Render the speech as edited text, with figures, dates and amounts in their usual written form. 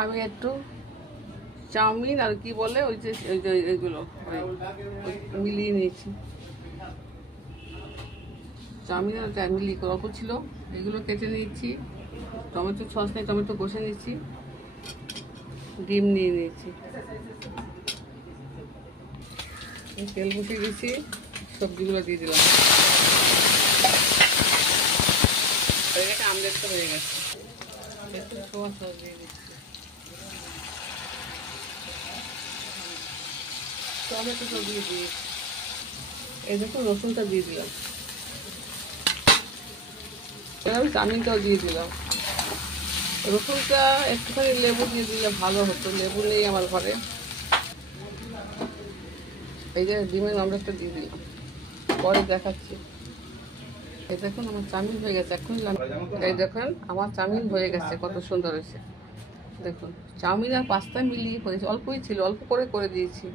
আমি একটু চাউমিন আর কি বলে ওই যে এইগুলো মিলিয়ে নিয়েছি। চাউমিন আর মিলিয়ে অল্প ছিল, এগুলো কেটে নিয়েছি। টমেটো সস নিয়ে টমেটো কষে নিয়েছি, ডিম নিয়ে নিয়েছি, তেল বসিয়ে দিয়েছি, সবজিগুলো দিয়ে দিলাম। এটা আমলেটটা হয়ে গেছে, একটু সোয়া সস দিয়ে দিচ্ছি, টমেটোটা দিয়ে দিয়েছি, এই দেখুন রসুনটা দিয়ে দিলাম, আমি চাউমিনটাও দিয়ে দিলাম। রসুনটা একটুখানি লেবু দিয়ে দিলে ভালো হতো, লেবু নেই আমার ঘরে। এই যে ডিমের আমলেটটা দিয়ে দিলাম, পরে দেখাচ্ছি। এই দেখুন আমার চাউমিন হয়ে গেছে, এখনই এই দেখুন আমার চাউমিন হয়ে গেছে, কত সুন্দর হয়েছে। দেখুন চাউমিন আর পাস্তা মিলিয়ে হয়েছে, অল্পই ছিল, অল্প করে দিয়েছি।